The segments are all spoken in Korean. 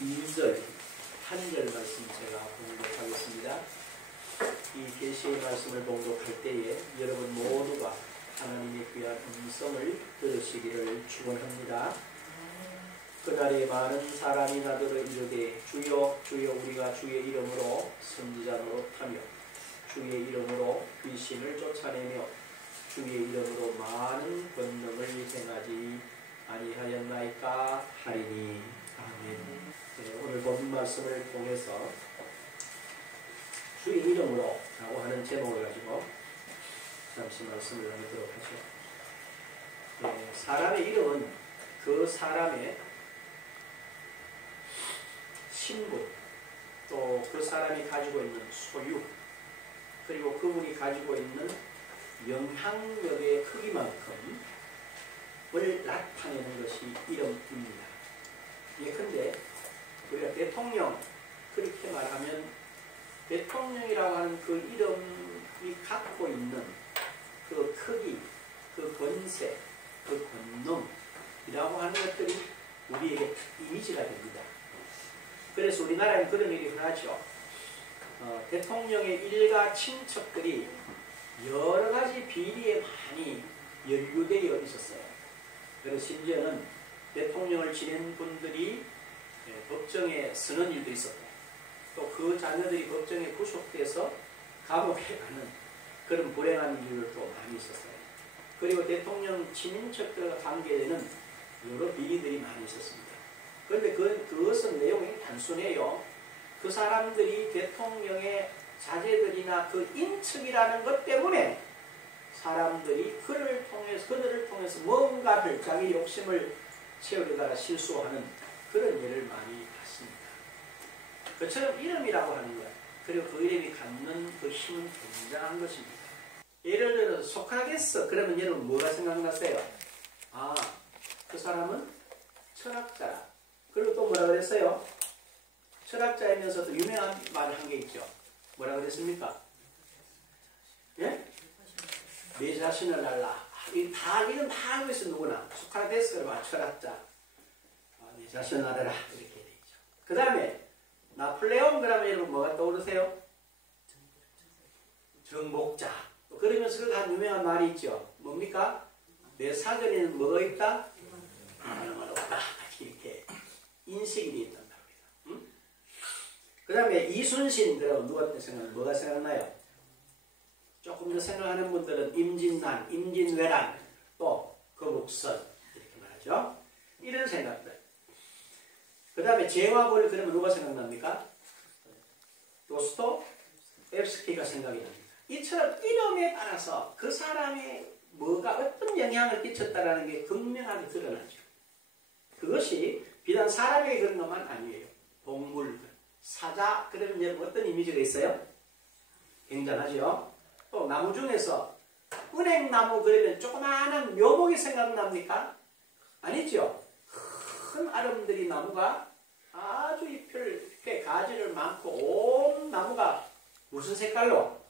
1절 한 절 말씀 제가 봉독하겠습니다. 이 계시의 말씀을 봉독할 때에 여러분 모두가 하나님의 귀한 음성을 들으시기를 축원합니다. 그날에 많은 사람이 나더러 이르되 주여 주여 우리가 주의 이름으로 선지자 노릇하며 주의 이름으로 귀신을 쫓아내며 주의 이름으로 많은 권능을 행하지 아니하였나이까 하리니. 아멘. 네, 오늘 본 말씀을 통해서 주의 이름으로 라고 하는 제목을 가지고 잠시 말씀을 나누도록 하죠. 네, 사람의 이름은 그 사람의 신분, 또 그 사람이 가지고 있는 소유, 그리고 그분이 가지고 있는 영향력의 크기만큼을 나타내는 것이 이름입니다. 예컨대 우리가 대통령, 그렇게 말하면 대통령이라고 하는 그 이름이 갖고 있는 그 크기, 그 권세, 그 권능이라고 하는 것들이 우리에게 이미지가 됩니다. 그래서 우리나라에는 그런 일이 흔하죠. 대통령의 일가 친척들이 여러 가지 비리에 많이 연루되어 있었어요. 그래서 심지어는 대통령을 지낸 분들이 법정에 서는 일도 있었고, 또 그 자녀들이 법정에 구속돼서 감옥에 가는 그런 불행한 일들도 많이 있었어요. 그리고 대통령 친인척들과 관계되는 여러 비리들이 많이 있었습니다. 그런데 그것은 내용이 단순해요. 그 사람들이 대통령의 자제들이나 그 인척이라는 것 때문에 사람들이 그들을 통해서 뭔가를 자기 욕심을 채우려다가 실수하는 그런 예를 많이 봤습니다. 그처럼 이름이라고 하는 것, 그리고 그 이름이 갖는 그 힘은 굉장한 것입니다. 예를 들어서 소크라테스, 그러면 여러분 뭐가 생각나세요? 아, 그 사람은 철학자라. 그리고 또 뭐라 그랬어요? 철학자이면서도 유명한 말을 한 게 있죠. 뭐라 그랬습니까? 예? 내 자신을 알라. 이건 다 알고 있어, 누구나. 소크라테스, 그러면 철학자. 내 자신을 알아라. 이렇게 돼 있죠. 그 다음에 나폴레옹, 그러면 여러분 뭐가 떠오르세요? 정복자. 그러면서 그 한 유명한 말이 있죠. 뭡니까? 내 사전에는 뭐가 있다? 하나님은 없다. 이렇게 인식이 되어 있단 말입니다. 그 다음에 이순신, 그러면 뭐가 생각나요? 조금 더 생각하는 분들은 임진란, 임진왜란, 또 거북선, 이렇게 말하죠. 이런 생각들. 그 다음에 제와벌, 그러면 누가 생각납니까? 도스토옙스키가 생각이 납니다. 이처럼 이름에 따라서 그 사람이 뭐가 어떤 영향을 끼쳤다라는 게 극명하게 드러나죠. 그것이 비단 사람에게 그런 것만 아니에요. 동물, 사자, 그러면 여러분 어떤 이미지가 있어요? 굉장하죠. 또 나무 중에서 은행나무, 그러면 조그마한 묘목이 생각납니까? 아니죠. 큰 아름드리 나무가 아주 잎을 이렇게 가지를 많고 온 나무가 무슨 색깔로?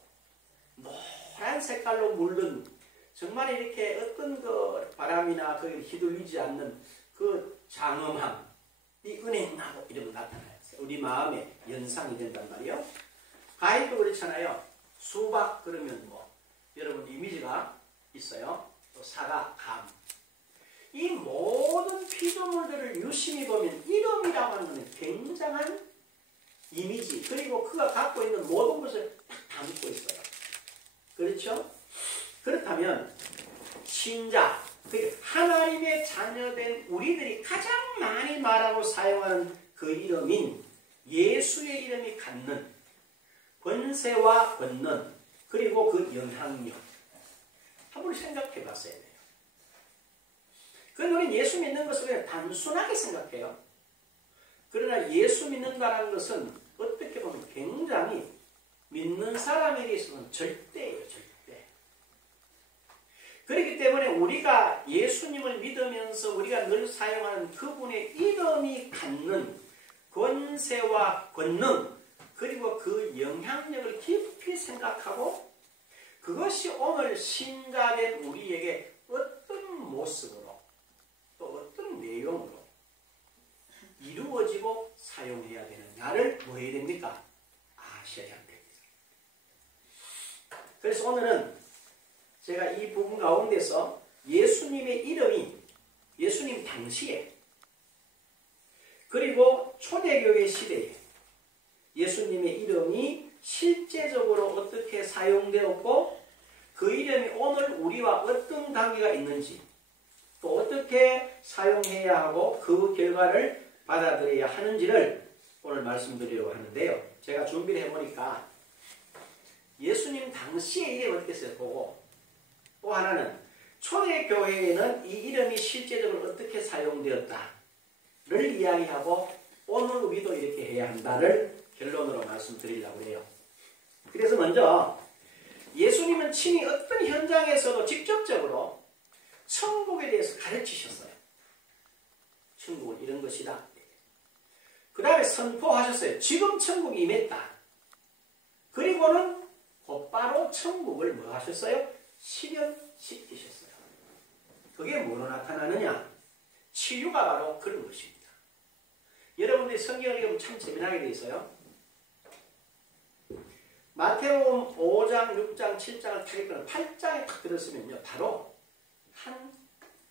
노란 색깔로 물든, 정말 이렇게 어떤 그 바람이나 그 휘둘리지 않는 그 장엄함, 이 은행나무 이러면 나타나요. 우리 마음에 연상이 된단 말이에요. 과일도 그렇잖아요. 수박, 그러면 뭐 여러분 이미지가 있어요. 또 사과, 감. 이 모든 피조물들을 유심히 보면 이름이라고 하는 것은 굉장한 이미지, 그리고 그가 갖고 있는 모든 것을 딱 담고 있어요. 그렇죠? 그렇다면 신자, 하나님의 자녀된 우리들이 가장 많이 말하고 사용하는 그 이름인 예수의 이름이 갖는 권세와 권능, 그리고 그 영향력, 한번 생각해 봤어야 돼요. 그런데 우리는 예수 믿는 것을 그냥 단순하게 생각해요. 그러나 예수 믿는다는 것은 어떻게 보면 굉장히 믿는 사람에게 있어서는 절대예요, 절대. 그렇기 때문에 우리가 예수님을 믿으면서 우리가 늘 사용하는 그분의 이름이 갖는 권세와 권능, 그리고 그 영향력을 깊이 생각하고 그것이 오늘 신자된 우리에게 어떤 모습으로 또 어떤 내용으로 이루어지고 사용해야 되느냐를 뭐 해야 됩니까? 아셔야 됩니다. 그래서 오늘은 제가 이 부분 가운데서 예수님의 이름이 예수님 당시에 그리고 초대교회 시대에 예수님의 이름이 실제적으로 어떻게 사용되었고 그 이름이 오늘 우리와 어떤 관계가 있는지 또 어떻게 사용해야 하고 그 결과를 받아들여야 하는지를 오늘 말씀드리려고 하는데요. 제가 준비를 해보니까 예수님 당시의 이름이 어떻게 쓰였고 또 하나는 초대교회에는 이 이름이 실제적으로 어떻게 사용되었다를 이야기하고 오늘 우리도 이렇게 해야 한다를 결론으로 말씀드리려고 해요. 그래서 먼저 예수님은 친히 어떤 현장에서도 직접적으로 천국에 대해서 가르치셨어요. 천국은 이런 것이다. 그 다음에 선포하셨어요. 지금 천국이 임했다. 그리고는 곧바로 천국을 뭐 하셨어요? 실현시키셨어요. 그게 뭐로 나타나느냐? 치유가 바로 그런 것입니다. 여러분들이 성경을 읽으면 참 재미나게 되어 있어요. 마태복음 5장, 6장, 7장을 타격하는 8장에 딱 들었으면요. 바로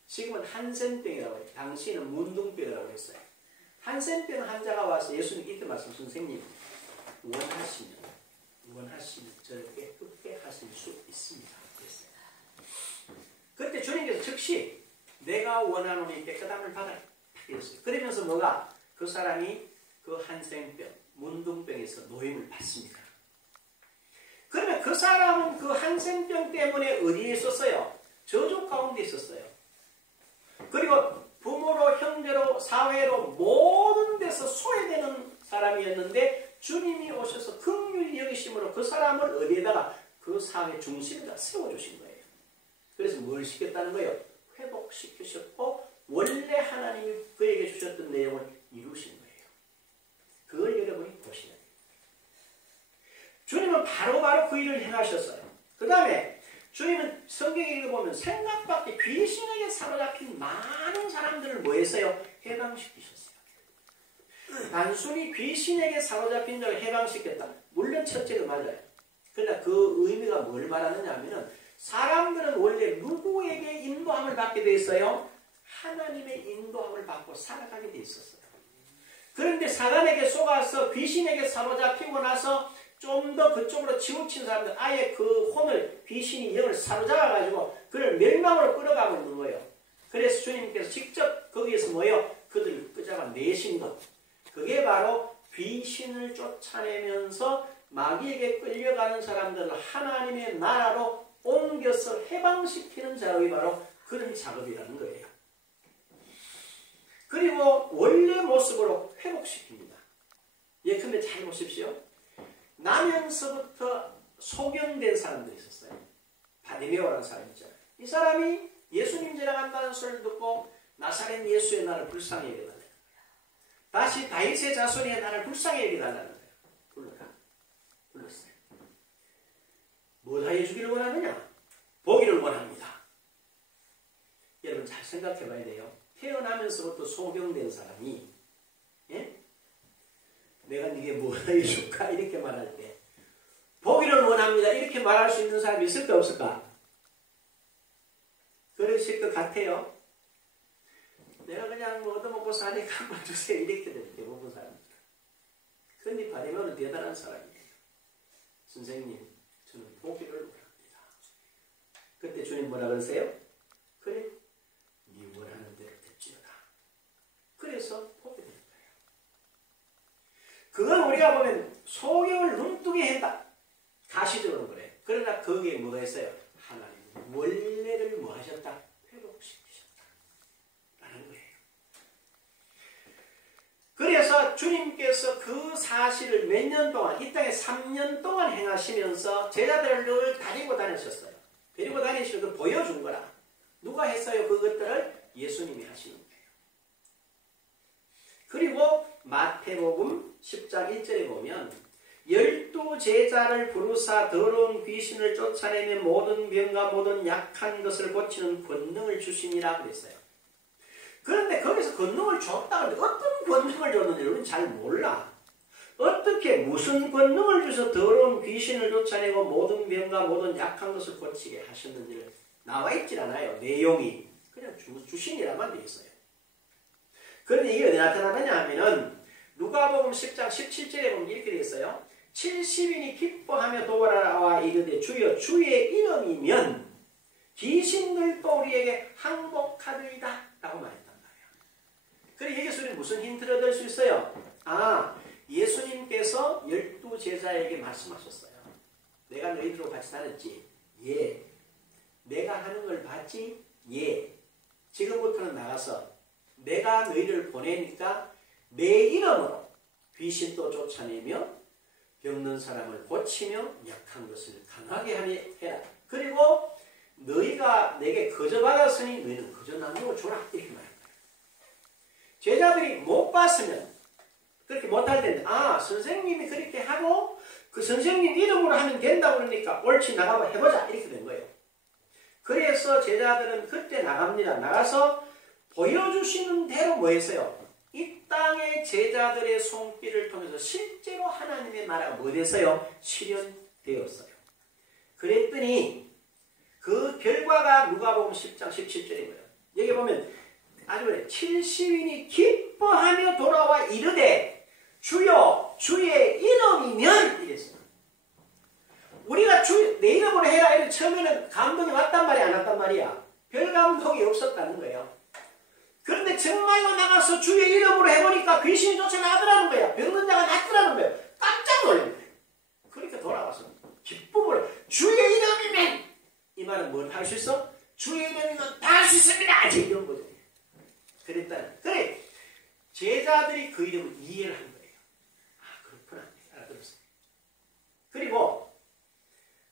지금은 한센병이라고 해요. 당시에는 문둥병이라고 했어요. 한센병 환자가 와서 예수님 이때 말씀 선생님 원하시면 저렇게 흑백하실 수 있습니다. 그랬어요. 그때 주님께서 즉시 내가 원하노니 깨끗함을 받아라. 그랬어요. 그러면서 뭐가 그 사람이 그 한센병, 문둥병에서 노임을 받습니다. 그러면 그 사람은 그 한센병 때문에 어디에 있었어요? 저주 가운데 있었어요. 그리고 부모로, 형제로, 사회로 모든 데서 소외되는 사람이었는데 주님이 오셔서 긍휼히 여기심으로 그 사람을 어디에다가 그 사회 중심에다 세워주신 거예요. 그래서 뭘 시켰다는 거예요? 회복시키셨고 원래 하나님이 그에게 주셨던 내용을 이루신 거예요. 그걸 여러분이 보셔야 돼요. 주님은 바로바로 그 일을 행하셨어요. 그 다음에 주님은 성경에 읽어보면 생각 밖에 귀신에게 사로잡힌 많은 사람들을 뭐 했어요? 해방시키셨어요. 단순히 귀신에게 사로잡힌 자를 해방시켰다. 물론 첫째가 맞아요. 그러나 그 의미가 뭘 말하느냐 하면은 사람들은 원래 누구에게 인도함을 받게 돼 있어요? 하나님의 인도함을 받고 살아가게 돼 있었어요. 그런데 사단에게 속아서 귀신에게 사로잡히고 나서 좀 더 그쪽으로 치우친 사람들 아예 그 혼을 귀신이 영을 사로잡아가지고 그를 멸망으로 끌어가고 있는 거예요. 그래서 주님께서 직접 거기에서 뭐예요? 그들을 끄잡아내신 것. 그게 바로 귀신을 쫓아내면서 마귀에게 끌려가는 사람들을 하나님의 나라로 옮겨서 해방시키는 작업이 바로 그런 작업이라는 거예요. 그리고 원래 모습으로 회복시킵니다. 예컨대 잘 보십시오. 나면서부터 소경된 사람들이 있었어요. 바디메오라는 사람이 있잖아요. 이 사람이 예수님 지나간다는 소리를 듣고 나사렛 예수의 나를 불쌍히 여겨달라는 거예요. 다시 다윗의 자손의 나를 불쌍히 여겨달라는 거예요. 불렀어요. 뭐 해주기를 원하느냐? 보기를 원합니다. 여러분 잘 생각해 봐야 돼요. 태어나면서부터 소경된 사람이 내가 네게 뭐 해줄까? 이렇게 말할 때 보기를 원합니다. 이렇게 말할 수 있는 사람이 있을까 없을까? 그러실 것 같아요. 내가 그냥 뭐 얻어먹고 사니까 한번 주세요. 이렇게 돼요. 대부분 사람들. 그런데 바리바는 대단한 사람이에요. 선생님, 저는 보기를 원합니다. 그때 주님 뭐라 그러세요? 그래, 네 원하는 대로 됐지어다. 그래서 보게 됩니다. 그건 우리가 보면 소경을 눈뜨게 한다. 가시적으로 그래. 그러나 거기에 뭐가 있어요? 하나님 원래를 뭐 하셨다? 회복시키셨다. 라는 거예요. 그래서 주님께서 그 사실을 몇 년 동안, 이 땅에 3년 동안 행하시면서 제자들을 늘 다니고 다니셨어요. 데리고 다니시고 보여준 거라. 누가 했어요? 그것들을 예수님이 하시는 거예요. 그리고 마태복음 10장 1절에 보면 12제자를 부르사 더러운 귀신을 쫓아내며 모든 병과 모든 약한 것을 고치는 권능을 주시니라 그랬어요. 그런데 거기서 권능을 줬다 하는데 어떤 권능을 줬는지 우리는 잘 몰라. 어떻게 무슨 권능을 줘서 더러운 귀신을 쫓아내고 모든 병과 모든 약한 것을 고치게 하셨는지를 나와 있질 않아요. 내용이. 그냥 주신이라만 되어 있어요. 그런데 이게 어디 나타나느냐 하면은 누가복음 10장 17절에 보면 이렇게 되어 있어요. 70인이 기뻐하며 돌아와 이르되 주여 주의 이름이면 귀신들도 우리에게 항복하리이다 라고 말했단 말이에요. 그래 여기서 우리는 무슨 힌트를 얻을 수 있어요? 예수님께서 12제자에게 말씀하셨어요. 내가 너희들하고 같이 다녔지? 예. 내가 하는 걸 봤지? 예. 지금부터는 나가서 내가 너희를 보내니까 내 이름으로 귀신도 쫓아내며 병든 사람을 고치며 약한 것을 강하게 해라. 그리고 너희가 내게 거저 받았으니 너희는 거저 나누어 주라. 이렇게 말합니다. 제자들이 못 봤으면 그렇게 못할 텐데 선생님이 그렇게 하고 그 선생님 이름으로 하면 된다고 그러니까 옳지 나가봐 해보자 이렇게 된 거예요. 그래서 제자들은 그때 나갑니다. 나가서 보여주시는 대로 뭐 했어요? 이 땅의 제자들의 손길을 통해서 실제로 하나님의 나라가 뭐 됐어요? 실현되었어요. 그랬더니 그 결과가 누가복음 10장 17절인 거예요. 여기 보면 아주 그래 70인이 기뻐하며 돌아와 이르되 주여 주의 이름이면 이랬어요. 우리가 내 이름으로 해라 이런 처음에는 감동이 왔단 말이야 안 왔단 말이야. 별 감동이 없었다는 거예요. 그런데 정말로 나가서 주의 이름으로 해보니까 귀신이 쫓아나더라는 거야. 병든 자가 낫더라는 거야. 깜짝 놀란 거예요. 그러니까 돌아와서 기쁨으로 주의 이름이면 이 말은 뭘 할 수 있어? 주의 이름이면 다 할 수 있습니다. 이런 거죠. 그랬다는 그래 제자들이 그 이름을 이해를 한 거예요. 그렇구나 알아들었어요. 그리고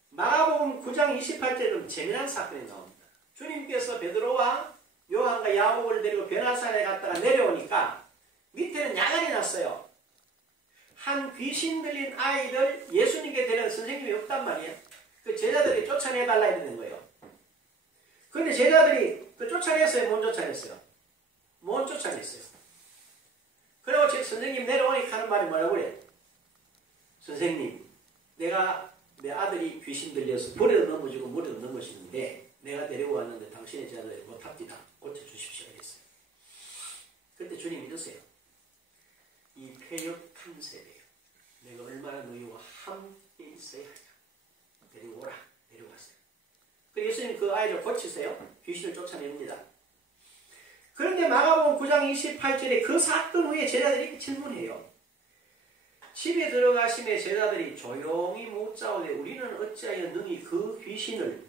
마가복음 9장 28절은 재미난 사건이 나옵니다. 주님께서 베드로와 요한과 야고보를 데리고 베나사에 갔다가 내려오니까 밑에는 야간이 났어요. 한 귀신 들린 아이를 예수님께 데려온 선생님이 없단 말이에요. 그 제자들이 쫓아내달라 이러는 거예요. 그런데 제자들이 그 쫓아냈어요? 못 쫓아냈어요? 못 쫓아냈어요. 그리고 제 선생님 내려오니까 하는 말이 뭐라고 그래? 선생님, 내가 내 아들이 귀신 들려서 불에도 넘어지고 물에도 넘어지는데 내가 데리고 왔는데 당신의 제자들이 못합니다. 고쳐주십시오. 이랬어요. 그때 주님이 이러세요. 이 폐역한 세대요. 내가 얼마나 너희와 함께 있어야 하냐. 데리고 오라. 데려왔어요. 그래서 예수님 그 아이를 고치세요. 귀신을 쫓아냅니다. 그런데 마가복음 9장 28절에 그 사건 후에 제자들이 질문해요. 집에 들어가심에 제자들이 조용히 묻자오되 우리는 어찌하여 능히 그 귀신을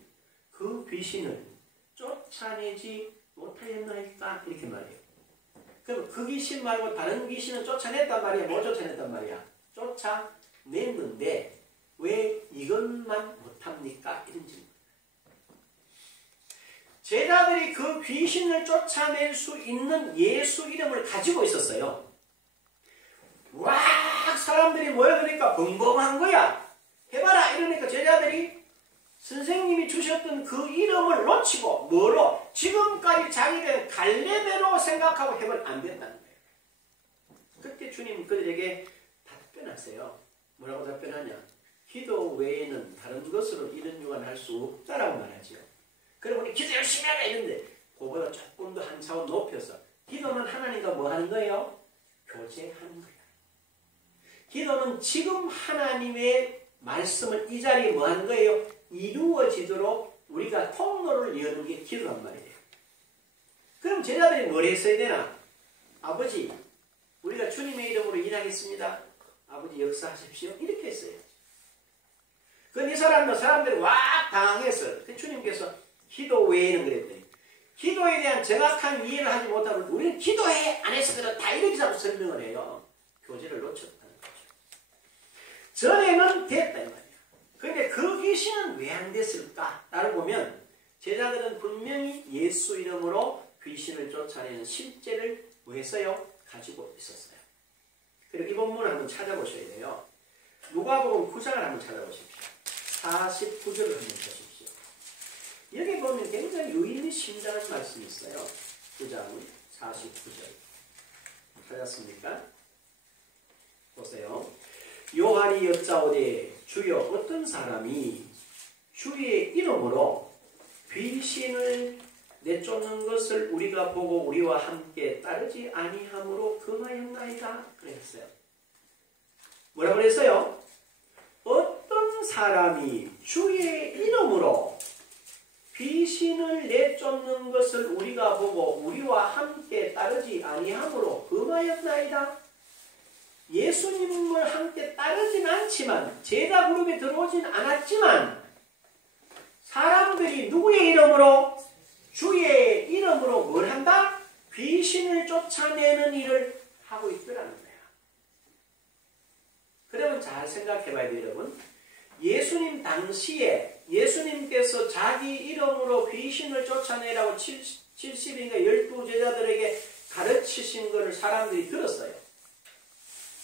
쫓아내지 못하였나이까? 이렇게 말해요. 그럼 그 귀신 말고 다른 귀신은 쫓아냈단 말이야? 못 쫓아냈단 말이야? 쫓아냈는데 왜 이것만 못합니까? 이런 질문. 제자들이 그 귀신을 쫓아낼 수 있는 예수 이름을 가지고 있었어요. 와 사람들이 모여드니까 벙벙한 거야. 해봐라 이러니까 제자들이 선생님이 주셨던 그 이름을 놓치고 뭐로? 지금까지 자기들 갈래대로 생각하고 해보면 안 된다는 거예요. 그때 주님 그들에게 답변하세요. 뭐라고 답변하냐? 기도 외에는 다른 것으로 이런 유한할 수 없다라고 말하죠. 그리고 우리 기도 열심히 하라 이런데 그보다 조금 더 한 차원 높여서 기도는 하나님과 뭐 하는 거예요? 교제하는 거예요. 기도는 지금 하나님의 말씀을 이 자리에 뭐 하는 거예요? 이루어지도록 우리가 통로를 여는 게 기도란 말이에요. 그럼 제자들이 뭘 했어야 되나? 아버지, 우리가 주님의 이름으로 일하겠습니다. 아버지 역사하십시오. 이렇게 했어요. 그런데 이 사람들이 와 당황했어요. 그 주님께서 기도 외에는 그랬더니 기도에 대한 정확한 이해를 하지 못하고 우리는 기도해 안 했으면 다 이렇게 자꾸 설명을 해요. 교제를 놓쳤다는 거죠. 전에는 됐다 이 말이야. 그런데 그 귀신은 왜 안 됐을까? 나를 보면 제자들은 분명히 예수 이름으로 귀신을 쫓아내는 실제를 뭐 했어요? 가지고 있었어요. 그리고 이 본문을 한번 찾아보셔야 돼요. 누가복음 9장을 한번 찾아보십시오. 49절을 한번 보십시오. 여기 보면 굉장히 유의미 심장한 말씀이 있어요. 9장 49절. 찾았습니까? 보세요. 요한이 여짜오되 주여 어떤 사람이 주의 이름으로 귀신을 내쫓는 것을 우리가 보고 우리와 함께 따르지 아니함으로 금하였나이다. 그랬어요. 뭐라고 그랬어요? 어떤 사람이 주의 이름으로 귀신을 내쫓는 것을 우리가 보고 우리와 함께 따르지 아니함으로 금하였나이다. 예수님을 함께 따르진 않지만 제자 그룹에 들어오진 않았지만 사람들이 누구의 이름으로? 주의 이름으로 뭘 한다? 귀신을 쫓아내는 일을 하고 있더라는 거야. 그러면 잘 생각해 봐야 돼요, 여러분. 예수님 당시에 예수님께서 자기 이름으로 귀신을 쫓아내라고 70인가 12제자들에게 가르치신 것을 사람들이 들었어요.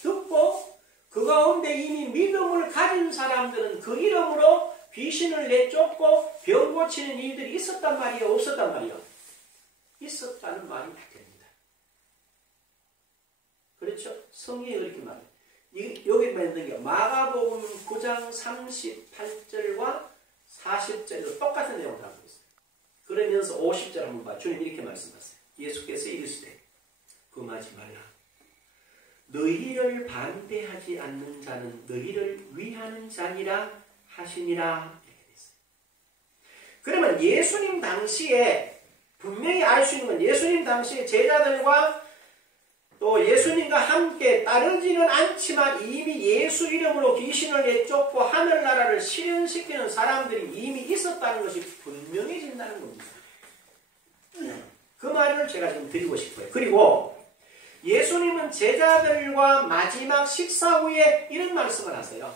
듣고 그 가운데 이미 믿음을 가진 사람들은 그 이름으로 귀신을 내쫓고 병 고치는 일들이 있었단 말이에요? 없었단 말이에요? 있었다는 말이 됩니다. 그렇죠? 성경이 그렇게 말해요. 여기 있는 게 마가복음 9장 38절과 40절로 똑같은 내용을 하고 있어요. 그러면서 50절 한번 봐. 주님 이렇게 말씀하세요. 예수께서 이르시되 금하지 말라. 너희를 반대하지 않는 자는 너희를 위하는 자니라 하시니라. 이렇게 됐어요. 그러면 예수님 당시에 분명히 알 수 있는 건 예수님 당시에 제자들과 또 예수님과 함께 따르지는 않지만 이미 예수 이름으로 귀신을 내쫓고 하늘나라를 실현시키는 사람들이 이미 있었다는 것이 분명해진다는 겁니다. 그 말을 제가 지금 드리고 싶어요. 그리고 예수님은 제자들과 마지막 식사 후에 이런 말씀을 하세요.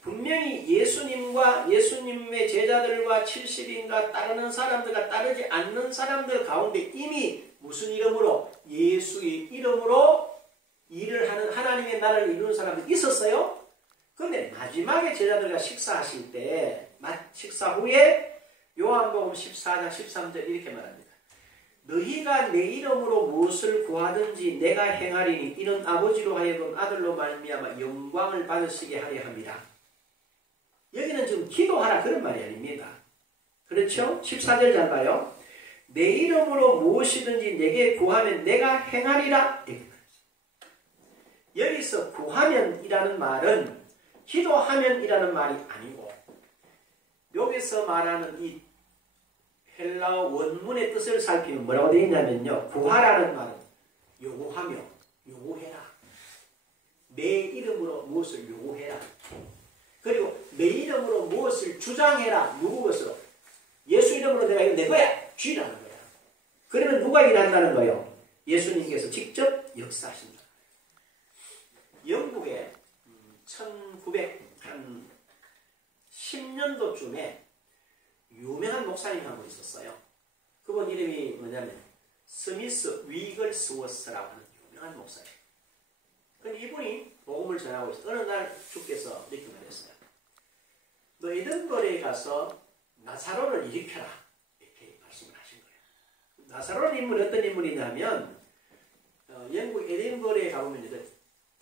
분명히 예수님과 예수님의 제자들과 70인가 따르는 사람들과 따르지 않는 사람들 가운데 이미 무슨 이름으로? 예수의 이름으로 일을 하는 하나님의 나라를 이루는 사람들이 있었어요. 그런데 마지막에 제자들과 식사하실 때 식사 후에 요한복음 14장 13절 이렇게 말합니다. 너희가 내 이름으로 무엇을 구하든지 내가 행하리니 이는 아버지로 하여금 아들로 말미암아 영광을 받으시게 하려 합니다. 여기는 지금 기도하라 그런 말이 아닙니다. 그렇죠? 14절 잘 봐요. 내 이름으로 무엇이든지 내게 구하면 내가 행하리라. 여기서 구하면이라는 말은 기도하면이라는 말이 아니고 여기서 말하는 이 헬라어 원문의 뜻을 살피면 뭐라고 되어 있냐면요. 구하라는 말은 요구하며 요구해라. 내 이름으로 무엇을 요구해라. 그리고 내 이름으로 무엇을 주장해라. 누구 것으로? 예수 이름으로 내가 이거 내 거야. 쥐라는 거야. 그러면 누가 일한다는 거예요? 예수님께서 직접 역사하신다. 영국에 1910년도쯤에 유명한 목사님이 한 분 있었어요. 그분 이름이 뭐냐면 스미스 위글스워스라고 하는 유명한 목사님. 근데 이분이 복음을 전하고 있어요. 어느 날 주께서 이렇게 말했어요. 너 에든버러에 가서 나사로를 일으켜라. 이렇게 말씀을 하신 거예요. 나사로 인물이 어떤 인물이냐면 영국 에든버러에 가보면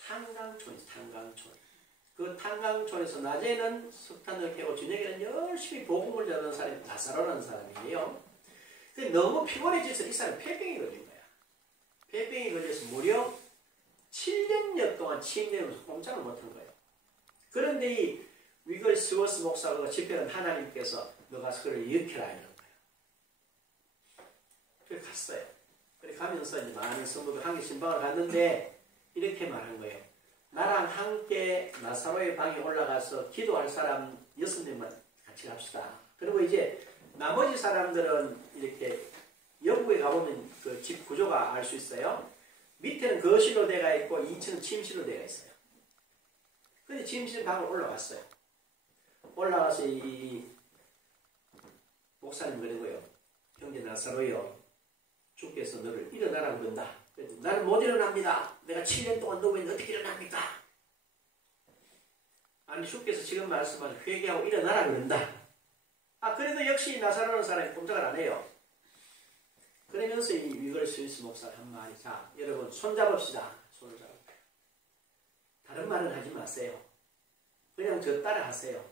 탄광촌이 탄광촌. 그 탄광촌에서 낮에는 석탄을 캐고 저녁에는 열심히 복음을 전하는 사람이 나사로라는 사람이에요. 근데 너무 피곤해져서 이 사람이 폐병이 걸린 거야. 폐병이 걸려서 무려 7년여 동안 침대에서 꼼짝을 못한 거예요. 그런데 이 위글스워스 목사가 집회는 하나님께서 너가 그를 일으켜라 이런 거예요. 그래서 갔어요. 그래 가면서 이제 많은 성도들 한개 신방을 갔는데 이렇게 말한 거예요. 나랑 함께 나사로의 방에 올라가서 기도할 사람 6명만 같이 갑시다. 그리고 이제 나머지 사람들은 이렇게 영국에 가보면 그 집 구조가 알 수 있어요. 밑에는 거실로 되어 있고 2층은 침실로 되어 있어요. 근데 침실 방으로 올라갔어요. 올라가서 이 목사님 그러고요. 형제 나사로요. 주께서 너를 일어나라고 그런다. 나는 못 일어납니다. 내가 7년 동안 누워있는데 어떻게 일어납니까? 아니 주께서 지금 말씀하신 회개하고 일어나라 그런다. 아 그래도 역시 나사로라는 사람이 꼼짝을 안 해요. 그러면서 이 위걸 스위스 목사가 한 말이, 자, 여러분 손잡읍시다. 손을 잡읍시다. 다른 말은 하지 마세요. 그냥 저 따라 하세요.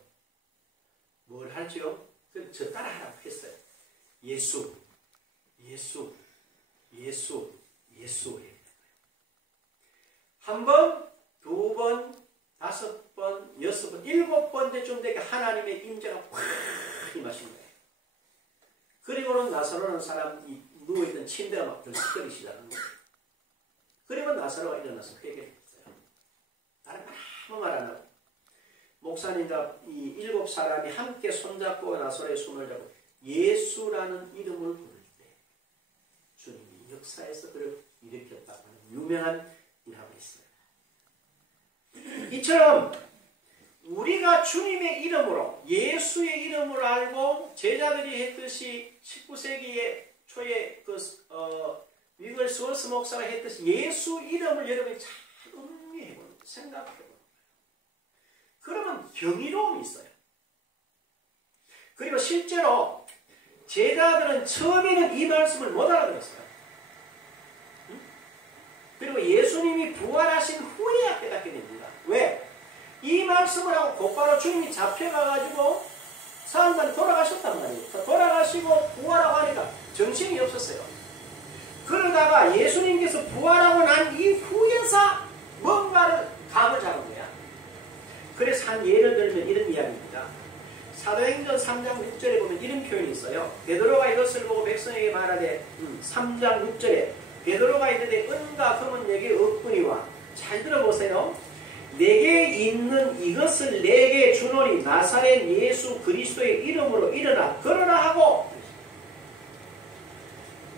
뭘 하죠? 저 따라 하라고 했어요. 예수, 예수, 예수, 예수. 한 번, 두 번, 5번, 6번, 7번째쯤 되게 하나님의 임재가 확 임하신 거예요. 그리고는 나사로라는 사람이 누워있던 침대가 막 들썩거리기 시작한 거예요. 그리고 나사로가 일어나서 회개했어요. 나는 아무 말 안 하고 목사님과 이 7사람이 함께 손잡고 나사로의 손을 잡고 예수라는 이름을 부를 때 주님이 역사에서 그를 일으켰다고 하는 유명한 일하고 있어요. 이처럼 우리가 주님의 이름으로, 예수의 이름을 알고 제자들이 했듯이 19세기의 초에 위걸 스월스 목사가 했듯이 예수 이름을 여러분이 잘 음미해보는, 생각해보는 거예요. 그러면 경이로움이 있어요. 그리고 실제로 제자들은 처음에는 이 말씀을 못 알아들었어요. 그리고 예수님이 부활하신 후에야 깨닫게 됩니다. 왜? 이 말씀을 하고 곧바로 주님이 잡혀가가지고 사람들이 돌아가셨단 말이에요. 돌아가시고 부활하고 하니까 정신이 없었어요. 그러다가 예수님께서 부활하고 난 이후에서 뭔가를 감을 잡은 거야. 그래서 한 예를 들면 이런 이야기입니다. 사도행전 3장 6절에 보면 이런 표현이 있어요. 베드로가 이것을 보고 백성에게 말하되 3장 6절에 베드로가 이르되 은과 금은 내게 없거니와, 잘 들어보세요. 내게 있는 이것을 내게 주노니 나사렛 예수 그리스도의 이름으로 일어나 걸어라 하고,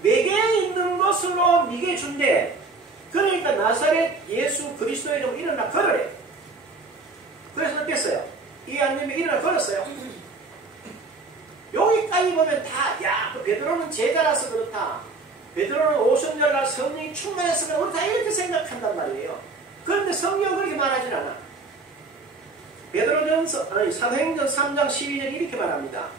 내게 있는 것으로 네게 준대. 그러니까 나사렛 예수 그리스도의 이름으로 일어나 걸으래. 그래서 어땠어요? 이게 안 되면 일어나 걸었어요. 여기까지 보면 다, 야, 그 베드로는 제자라서 그렇다. 베드로는 오순절날 성령이 충만해서 그렇다. 이렇게 생각한단 말이에요. 그런데 성경은 그렇게 말하진 않아. 사도행전 3장 12절 이렇게 말합니다.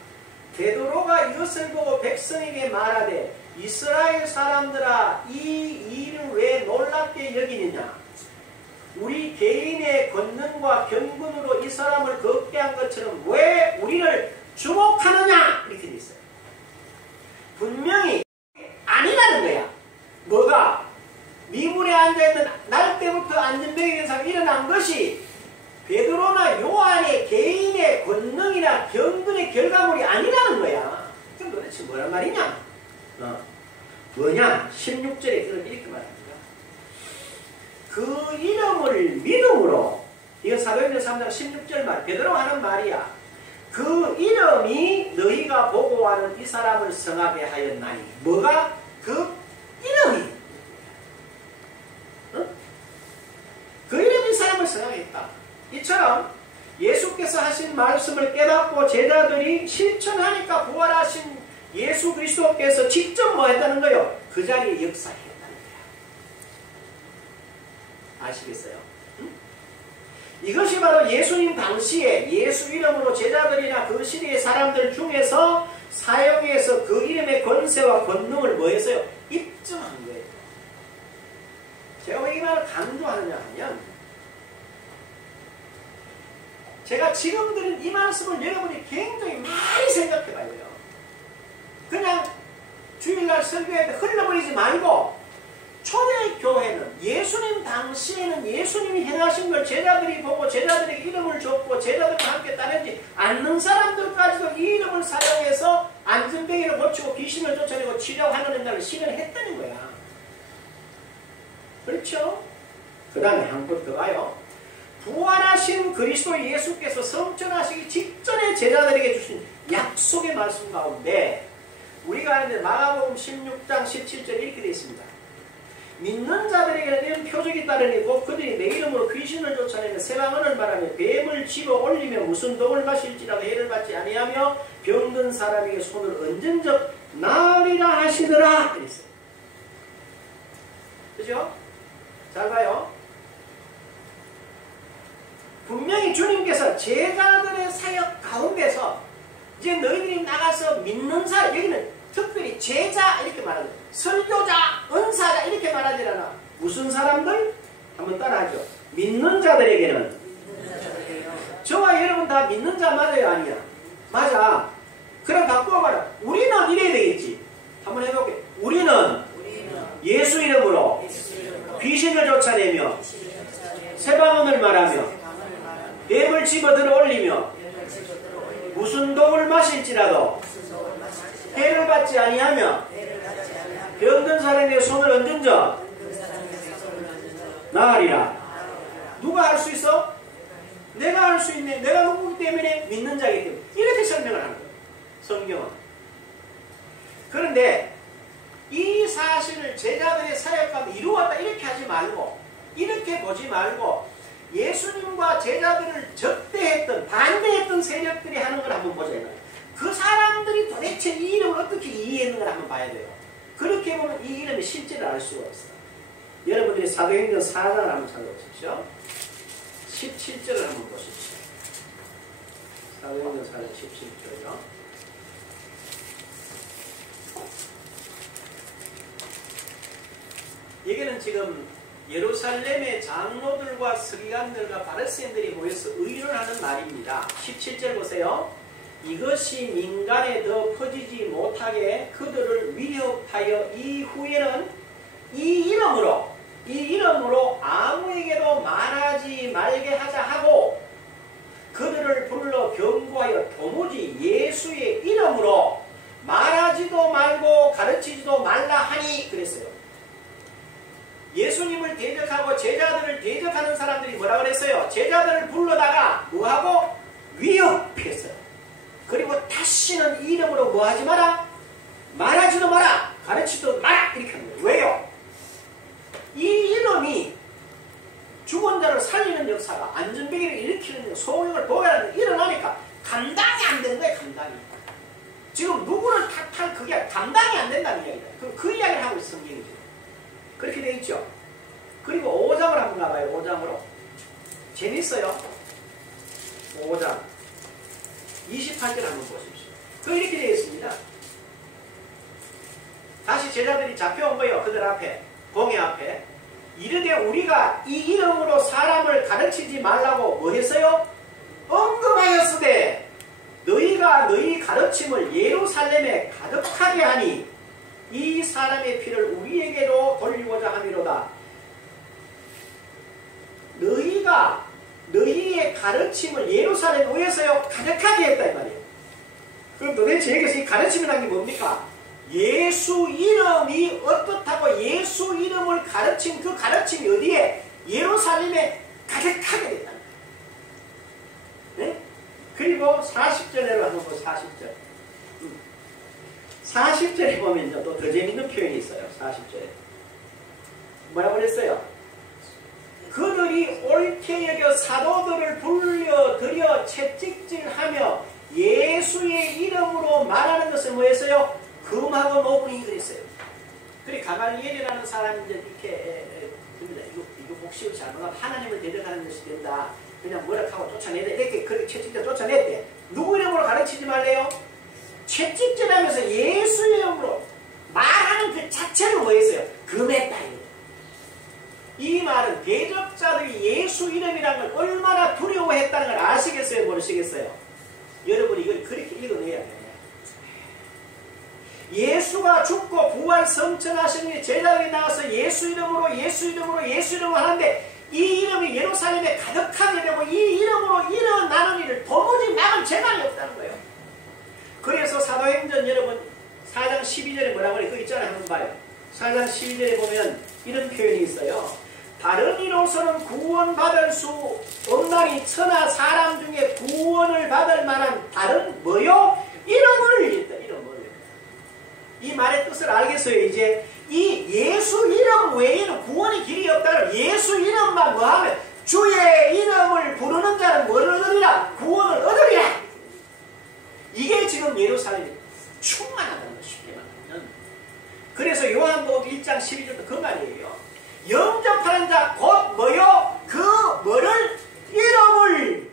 베드로가 이것을 보고 백성에게 말하되 이스라엘 사람들아, 이 일을 왜 놀랍게 여기느냐? 우리 개인의 권능과 경건으로 이 사람을 걷게 한 것처럼 왜 우리를 주목하느냐? 이렇게 돼 있어요. 분명히 아니라는 거야. 뭐가? 미문에 앉아있는 날 때부터 안전병에 사람이 일어난 것이 베드로나 요한의 개인의 권능이나 경건의 결과물이 아니라는 거야. 그럼 도대체 뭐란 말이냐? 뭐냐? 16절에 그런 이렇게 말합니다. 그 이름을 믿음으로, 이건 사도행전 3장 16절 말, 베드로가 하는 말이야. 그 이름이 너희가 보고하는 이 사람을 성하게 하였나니. 뭐가? 그 이름이. 그 이름이 사람을 성하게 했다. 이처럼 예수께서 하신 말씀을 깨닫고 제자들이 실천하니까 부활하신 예수 그리스도께서 직접 뭐 했다는 거예요? 그 자리에 역사했다는 거야. 아시겠어요? 응? 이것이 바로 예수님 당시에 예수 이름으로 제자들이나 그 시대의 사람들 중에서 사용해서 그 이름의 권세와 권능을 뭐 했어요? 입증한 거예요. 제가 왜 이 말을 강조하느냐 하면, 제가 지금 드린 이 말씀을 여러분이 굉장히 많이 생각해 봐야 돼요. 그냥 주일날 설교에 흘러버리지 말고, 초대교회는 예수님 당시에는 예수님이 행하신 걸 제자들이 보고 제자들에게 이름을 줬고 제자들과 함께 따르지 않는 사람들까지도 이 이름을 사용해서 안전병이를 고치고 귀신을 쫓아내고 치료하는 날을 실현했다는 거야. 그렇죠? 그 다음에 한 번 더 가요. 부활하신 그리스도 예수께서 성천하시기 직전에 제자들에게 주신 약속의 말씀 가운데 우리가 아는데 마가복음 16장 17절 이렇게 되어 있습니다. 믿는 자들에게는 이런 표적이 따르니 곧 그들이 내 이름으로 귀신을 쫓아내며 새방언을 말하며 뱀을 집어 올리며 무슨 독을 마실지라도 해를 받지 아니하며 병든 사람에게 손을 얹은 적 나으리라 하시더라. 그랬어요. 그죠? 잘 봐요. 분명히 주님께서 제자들의 사역 가운데서 이제 너희들이 나가서 믿는 사람, 여기는 특별히 제자 이렇게 말하죠. 설교자, 은사자 이렇게 말하지 않아. 무슨 사람들? 한번 따라하죠. 믿는 자들에게는. 저와 여러분 다 믿는 자 맞아요? 아니야? 맞아. 그럼 바꾸어 말아. 우리는 이래야 되겠지. 한번 해볼게. 우리는 예수 이름으로 귀신을 쫓아내며 새 방언을 말하며 뱀을 집어들어 올리며 무슨 독을 마실지라도 해를 받지 아니하며 병든 사람의 손을 얹은 자 나으리라. 누가 할 수 있어? 내가 할 수 있네. 내가 누구기 때문에? 믿는 자이기 때문에. 이렇게 설명을 하는 거예요. 성경은. 그런데 이 사실을 제자들의 사역 가운데 이루었다 이렇게 하지 말고, 이렇게 보지 말고 예수님과 제자들을 적대했던, 반대했던 세력들이 하는 걸 한번 보자. 그 사람들이 도대체 이 이름을 어떻게 이해했는가 한번 봐야 돼요. 그렇게 보면 이 이름의 실제를 알 수가 있어요. 여러분들이 사도행전 4장을 한번 찾아보십시오. 17절을 한번 보십시오. 사도행전 4장 17절이요. 여기는 지금 예루살렘의 장로들과 서기관들과 바리새인들이 모여서 의논하는 말입니다. 17절 보세요. 이것이 민간에 더 퍼지지 못하게 그들을 위협하여 이후에는 이 이름으로 아무에게도 말하지 말게 하자 하고 그들을 불러 경고하여 도무지 예수의 이름으로 말하지도 말고 가르치지도 말라 하니 그랬어요. 예수님을 대적하고 제자들을 대적하는 사람들이 뭐라 그랬어요? 제자들을 불러다가 뭐하고? 위협했어요. 그리고 다시는 이 이름으로 뭐하지 마라? 말하지도 마라! 가르치지도 마라! 이렇게 하는 거예요. 왜요? 이 이름이 죽은 자를 살리는 역사가, 안전병을 일으키는 소용을 보게 일어나니까 감당이 안 되는 거예요. 감당이. 지금 누구를 탓할 그게 감당이 안 된다는 이야기다. 그 이야기를 하고 있어 성경이죠. 그렇게 되어 있죠. 그리고 5장을 한번 가봐요. 5장으로. 재밌어요. 5장 28절 한번 보십시오. 이렇게 되어 있습니다. 다시 제자들이 잡혀온 거예요. 그들 앞에, 공회 앞에. 이르되 우리가 이 이름으로 사람을 가르치지 말라고 뭐 했어요? 언급하였으되 너희가 너희 가르침을 예루살렘에 가득하게 하니 이 사람의 피를 우리에게로 돌리고자 함이로다. 너희가 너희의 가르침을 예루살렘에 위해서요 가득하게 했다 이 말이에요. 그럼 도대체 여기서 이 가르침이라는 게 뭡니까? 예수 이름이 어떻다고 예수 이름을 가르친 그 가르침이 어디에? 예루살렘에 가득하게 됐다. 네? 그리고 40절에로 한번 보세요. 40절. 40절에 보면 또 더 재밌는 표현이 있어요. 40절에. 뭐라고 그랬어요? 그들이 옳게 여겨 사도들을 불려들여 채찍질하며 예수의 이름으로 말하는 것을 뭐 했어요? 금하고 녹으니 그랬어요. 그리고 가말리엘이라는 사람이 이제 이렇게 이거 복식을 잘못하면 하나님을 대적하는 것이 된다. 그냥 뭐라 하고 쫓아내야 이렇게 그렇게 채찍질 쫓아냈대. 누구 이름으로 가르치지 말래요? 채찍질하면서 예수 이름으로 말하는 그 자체를 뭐 했어요? 금했다. 이 말은 대적자들이 예수 이름이라는 걸 얼마나 두려워했다는 걸 아시겠어요? 모르시겠어요? 여러분이 이걸 그렇게 읽어내야 돼요. 예수가 죽고 부활 성천하신 제자들이 나와서 예수 이름으로 하는데 이 이름이 예루살렘에 가득하게 되고 이 이름으로 일어나는 일을 도무지 막을 재간이 없다는 거예요. 그래서 사도행전 여러분 4장 12절에 뭐라고 그래요? 그거 있잖아요. 한번 봐요. 4장 12절에 보면 이런 표현이 있어요. 다른 이로서는 구원받을 수 없나니 천하 사람 중에 구원을 받을 만한 다른 뭐요? 이름을 있다. 이름을. 이 말의 뜻을 알겠어요. 이제 이 예수 이름 외에는 구원의 길이 없다는 예수 이름만 뭐하면 주의 이름을 부르는 자는 뭐를 얻으리라? 구원을 얻으리라. 이게 지금 예루살렘이 충만하다는 것이 쉽게 말하면. 그래서 요한복음 1장 12절도 그 말이에요. 영접하는 자 곧 뭐요? 그 뭐를? 이름을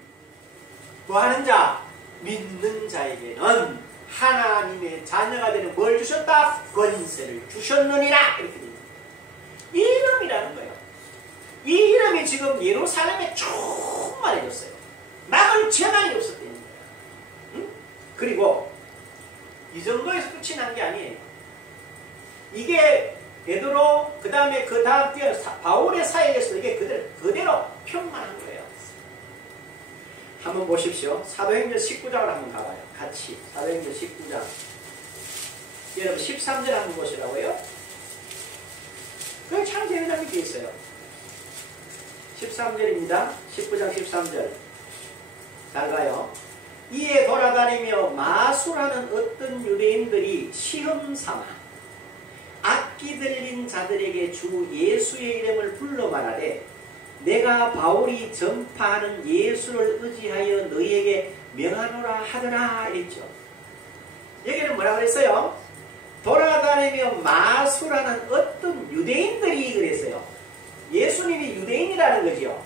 뭐하는 자? 믿는 자에게는 하나님의 자녀가 되는 뭘 주셨다? 권세를 주셨느니라. 이렇게 됩니다. 이 이름이라는 거예요. 이 이름이 지금 예루살렘에 충만해졌어요. 막을 재난이 없었다는 거예요. 응? 그리고 이 정도에서 끝이 난 게 아니에요. 이게 베드로 그 다음에 그 다음 뒤에 바울의 사역에서 이게 그대로 평만한 거예요. 한번 보십시오. 사도행전 19장을 한번 가봐요. 같이 사도행전 19장. 여러분 13절 한번 보시라고요. 그게 참 재미난 게 있어요. 13절입니다. 19장 13절. 잘 가요. 이에 돌아다니며 마술하는 어떤 유대인들이 시험 삼아 악기 들린 자들에게 주 예수의 이름을 불러 말하되 내가 바울이 전파하는 예수를 의지하여 너희에게 명하노라 하더라 이랬죠. 여기는 뭐라고 그랬어요? 돌아다니며 마술하는 어떤 유대인들이 그랬어요. 예수님이 유대인이라는 거죠.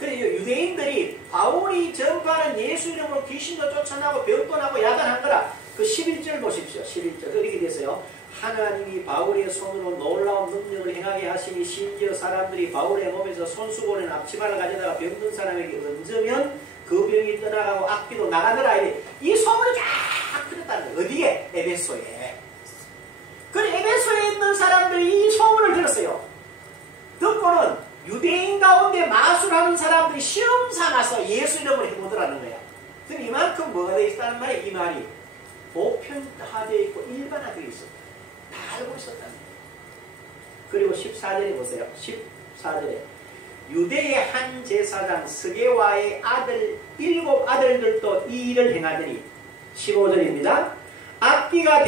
그래서 유대인들이 바울이 전파하는 예수 이름으로 귀신도 쫓아나고 병도 나고 야단한 거라. 그 11절 보십시오. 11절 이렇게 됐어요. 하나님이 바울의 손으로 놀라운 능력을 행하게 하시니 심지어 사람들이 바울의 몸에서 손수건에 앞치마를 가져다가 병든 사람에게 얹으면 그 병이 떠나가고 악기도 나가더라. 이 소문이 쫙 들었다는 거예요. 어디에? 에베소에. 그래 에베소에 있는 사람들이 이 소문을 들었어요. 듣고는 유대인 가운데 마술하는 사람들이 시험 삼아서 예수 이름을 해보더라는 거야. 그럼 이만큼 뭐가 되어 있다는 말이에요? 이 말이 보편화되어 있고 일반화되어 있었다. 다 알고 있었다는 거예요. 그리고 14절에 보세요. 14절에 유대의 한 제사장 스게와의 아들 7 아들들도 이 일을 행하더니 15절입니다. 악기가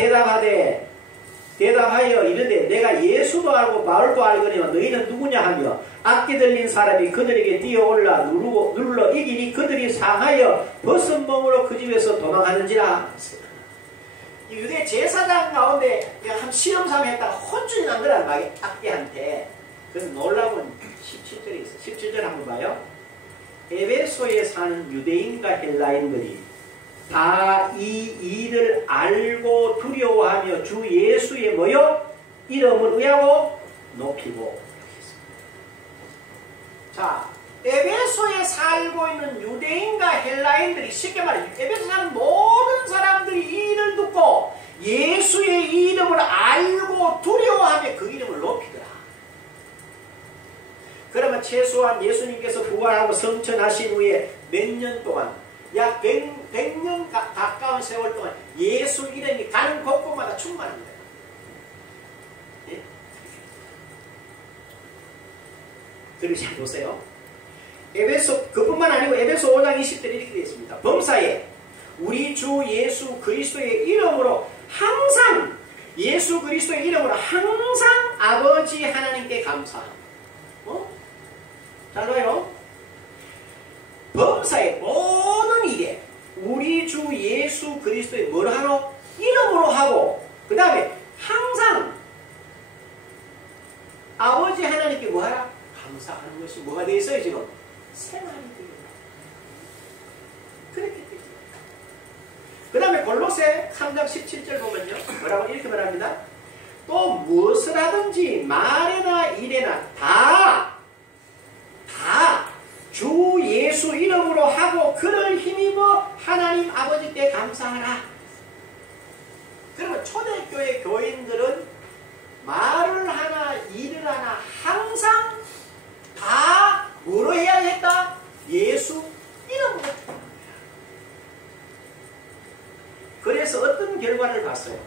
대답하여 이르되 내가 예수도 알고 바울도 알거니와 너희는 누구냐 하며 악기 들린 사람이 그들에게 뛰어올라 눌러 이기니 그들이 상하여 벗은 몸으로 그 집에서 도망하는지라. 유대 제사장 가운데 한 시험삼아 했다가 혼쭐이 난 거란 말이에요. 악기한테. 그래서 놀라운 17절에 있어요. 17절 한번 봐요. 에베소에 사는 유대인과 헬라인들이 다 이 일을 알고 두려워하며 주 예수의 뭐요? 이름을 의하고 높이고. 자, 에베소에 살고 있는 유대인과 헬라인들이 쉽게 말해 에베소 사는 모든 사람들이 이 일을 듣고 예수의 이름을 알고 두려워하며 그 이름을 높이더라. 그러면 최소한 예수님께서 부활하고 성천하신 후에 몇 년 동안 약 100년 가까운 세월 동안 예수 이름이 가는 곳곳마다 충만합니다. 예? 그리고 잘 보세요. 에베소 그뿐만 아니고 에베소 5장 20절에 이렇게 되어 있습니다. 범사에 우리 주 예수 그리스도의 이름으로 항상 예수 그리스도의 이름으로 항상 아버지 하나님께 감사합니다. 잘 봐요. 범사의 모든 일에 우리 주 예수 그리스도의 뭘 하노? 이름으로 하고 그 다음에 항상 아버지 하나님께 뭐 하라? 감사하는 것이 뭐가 되어 있어요 지금? 생활이 되어요. 그렇게 되죠. 그 다음에 골로새 3장 17절 보면요. 뭐라고 이렇게 말합니다. 또 무엇을 하든지 말에나 일에나 다 주 예수 이름으로 하고 그를 힘입어 하나님 아버지께 감사하라. 그러면 초대교회 교인들은 말을 하나 일을 하나 항상 다 뭐로 해야 했다? 예수 이름으로. 그래서 어떤 결과를 봤어요?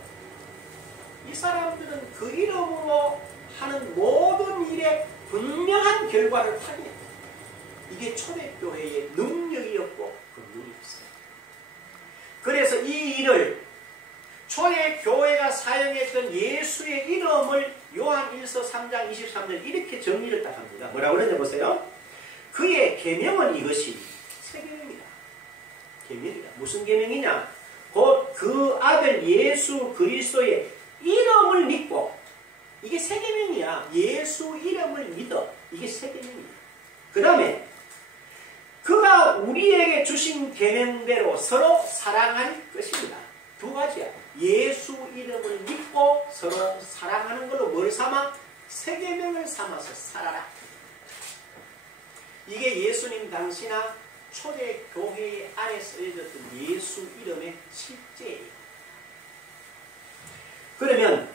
이 사람들은 그 이름으로 하는 모든 일에 분명한 결과를 발휘했다. 이게 초대교회의 능력이었고 권능이었어요. 그래서 이 일을 초대교회가 사용했던 예수의 이름을 요한 1서 3장 23절 이렇게 정리를 딱 합니다. 뭐라고 그러냐 보세요. 그의 계명은 이것이 새 계명이다. 계명이다. 무슨 계명이냐? 곧 그 아들 예수 그리스도의 이름을 믿고 이게 새 계명이야. 예수 이름을 믿어. 이게 새 계명이야. 그 다음에 그가 우리에게 주신 계명대로 서로 사랑할 것입니다. 두 가지야. 예수 이름을 믿고 서로 사랑하는 걸로 뭘 삼아? 새 계명을 삼아서 살아라. 이게 예수님 당시나 초대 교회 안에 쓰여졌던 예수 이름의 실제예요. 그러면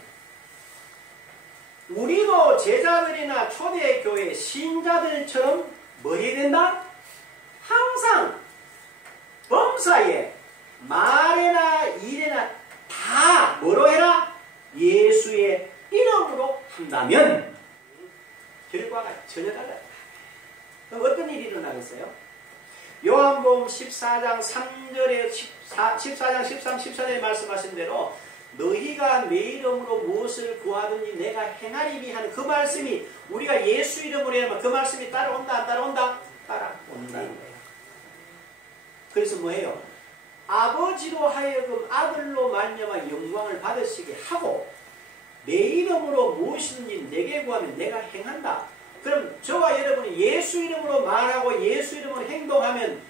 우리도 제자들이나 초대 교회 신자들처럼 뭐 해야 된다? 항상 범사에 말에나 일에나 다 뭐로 해라? 예수의 이름으로 한다면 결과가 전혀 달라요. 그럼 어떤 일이 일어나겠어요? 요한복음 14장 3절에 14장 13, 14절에 말씀하신 대로 너희가 내 이름으로 무엇을 구하든지 내가 행하리니 하는 그 말씀이 우리가 예수 이름으로 하면 그 말씀이 따라온다 안 따라온다? 따라온다는 거예요. 그래서 뭐예요? 아버지로 하여금 아들로 말미암아 영광을 받으시게 하고 내 이름으로 무엇이든지 내게 구하면 내가 행한다. 그럼 저와 여러분이 예수 이름으로 말하고 예수 이름으로 행동하면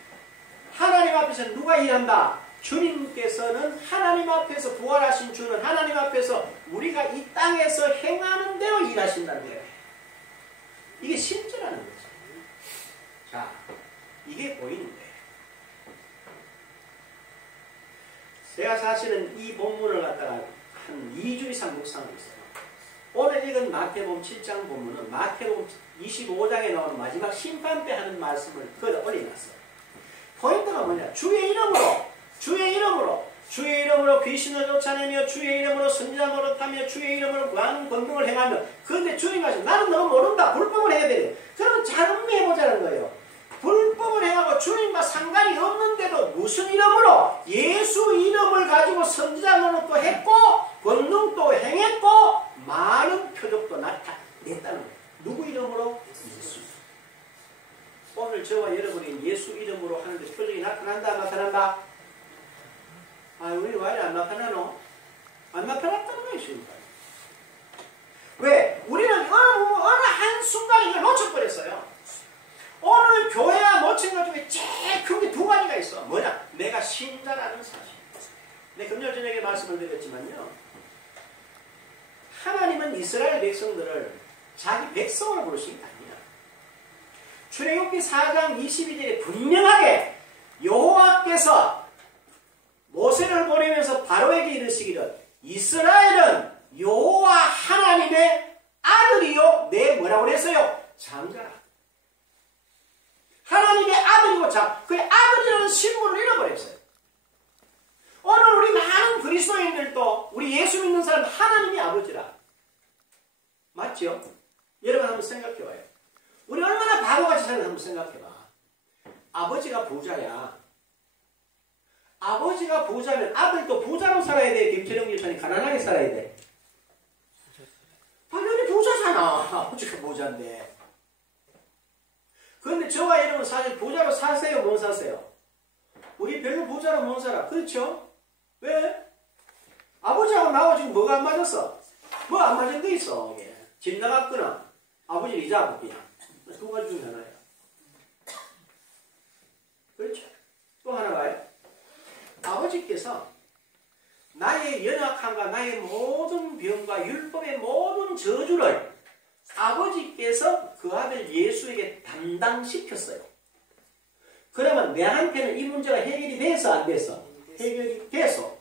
하나님 앞에서 누가 일한다? 주님께서는 하나님 앞에서 부활하신 주는 하나님 앞에서 우리가 이 땅에서 행하는 대로 일하신다는 거예요. 이게 실제라는 거죠. 자, 이게 보이는 거예요. 제가 사실은 이 본문을 갖다가 한 2주 이상 묵상하고 있어요. 오늘 읽은 마태복음 7장 본문은 마태복음 25장에 나오는 마지막 심판 때 하는 말씀을 거기다 올려놨어요. 포인트가 뭐냐? 주의 이름으로 귀신을 쫓아내며 주의 이름으로 선지자 노릇하며 주의 이름으로 많은 권능을 행하며 그런데 주님이 하시면 나는 너무 모른다. 불법을 해야 돼. 그러면 잘 음미해보자는 거예요. 불법을 행하고 주님과 상관이 없는데도 무슨 이름으로? 예수 이름을 가지고 선지자 노릇도 했고 권능도 행했고 많은 표적도 나타냈다는 거예요. 누구 이름으로? 예수. 오늘 저와 여러분이 예수 이름으로 하는데 표적이 나타난다 안 나타난다? 아, 우리 왜 안 나타나노? 안 나타났다는 것입니다. 왜? 우리는 어느 한순간에 이걸 놓쳐버렸어요. 오늘 교회가 놓친 것 중에 제일 큰 게 두 가지가 있어. 뭐냐? 내가 신자라는 사실. 내 금요일 저녁에 말씀을 드렸지만요. 하나님은 이스라엘 백성들을 자기 백성으로 부르신 게 아니야. 출애굽기 4장 22절에 분명하게 여호와께서 모세를 보내면서 바로에게 이르시기를 이스라엘은 여호와 하나님의 아들이요 내 뭐라고 그랬어요? 장자라. 하나님의 아들이고 그 아들이라는 신분을 잃어버렸어요. 오늘 우리 많은 그리스도인들도 우리 예수 믿는 사람 하나님이 아버지라. 맞죠? 여러분 한번 생각해봐요. 우리 얼마나 바보같이 사는지 한번 생각해봐. 아버지가 부자야. 아버지가 부자면 아들도 부자로 살아야 돼? 김철영 교사님 가난하게 살아야 돼? 당연히 부자잖아. 아버지가 부자인데. 그런데 저와 여러분 사실 부자로 사세요? 못 사세요? 우리 별로 부자로 못 살아. 그렇죠? 왜? 아버지하고 나하고 지금 뭐가 안 맞았어? 뭐 안 맞은 게 있어. 집 나갔거나 아버지를 이자 갚기야. 두 가지 중에 하나야. 그렇죠? 또 하나가요. 아버지께서 나의 연약함과 나의 모든 병과 율법의 모든 저주를 아버지께서 그 아들 예수에게 담당시켰어요. 그러면 내한테는 이 문제가 해결이 돼서 안 돼서? 해결이 돼서.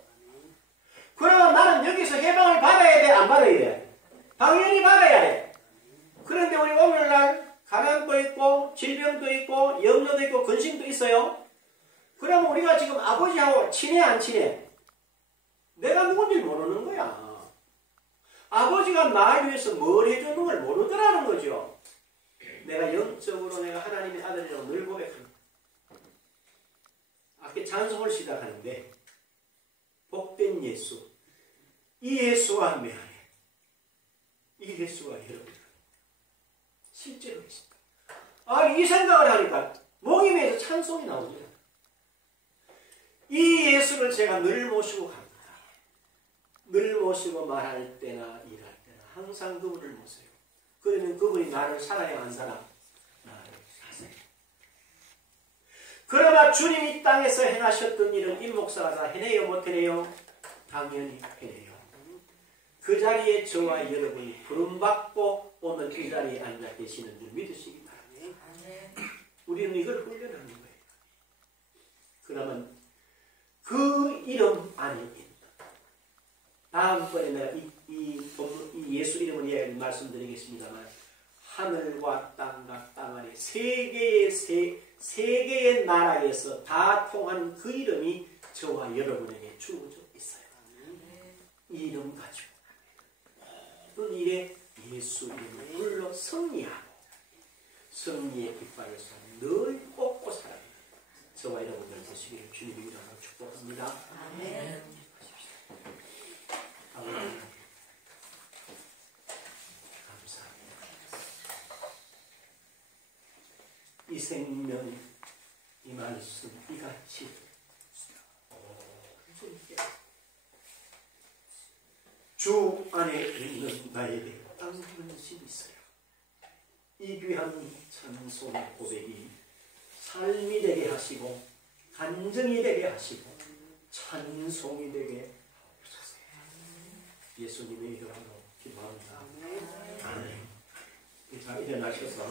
그러면 나는 여기서 해방을 받아야 돼? 안 받아야 돼? 당연히 받아야 돼. 그런데 우리 오늘날 가난도 있고 질병도 있고 염려도 있고 근심도 있어요. 그러면 우리가 지금 아버지하고 친해 안 친해? 내가 누군지 모르는 거야. 아버지가 나를 위해서 뭘 해주는 걸 모르더라는 거죠. 내가 영적으로 내가 하나님의 아들이라고 늘 고백합니다. 아까 찬송을 시작하는데 복된 예수, 이 예수와 내 안에 이 예수가 여러분 실제로 있습니다. 이 생각을 하니까 목이 메서 찬송이 나오죠. 이 예수를 제가 늘 모시고 갑니다. 늘 모시고 말할 때나 일할 때나 항상 그분을 모세요. 그러면 그분이 나를 살아야 안 살아? 나를 사세요. 그러나 주님이 이 땅에서 행하셨던 일은 임 목사가 다 해내요 못 해내요? 당연히 해내요. 그 자리에 저와 여러분이 부름받고 오늘 이 자리에 앉아 계시는 줄 믿으시기 바랍니다. 우리는 이걸 훈련하는 거예요. 그러면 그 이름 안에 있는, 다음번에 내가 이 예수 이름을 이야기 말씀드리겠습니다만, 하늘과 땅과 땅 아래 세 개의 나라에서 다 통한 그 이름이 저와 여러분에게 주어져 있어요. 이 이름 가지고 모든 일에 예수 이름을 불러 승리하고 승리의 깃발에서 늘 꽂고 살아가는 저와 여러분들 되시기를 주님의 이름으로 축복합니다. 아멘. 아멘. 이 생명, 이 말씀, 이같이 주 안에 있는 나에게 땅하는 힘이 있어요. 이 귀한 찬송의 고백이 삶이 되게 하시고 간증이 되게 하시고 찬송이 되게 하옵소서. 예수님의 이름으로 기도합니다. 아멘. 자, 일어나셔서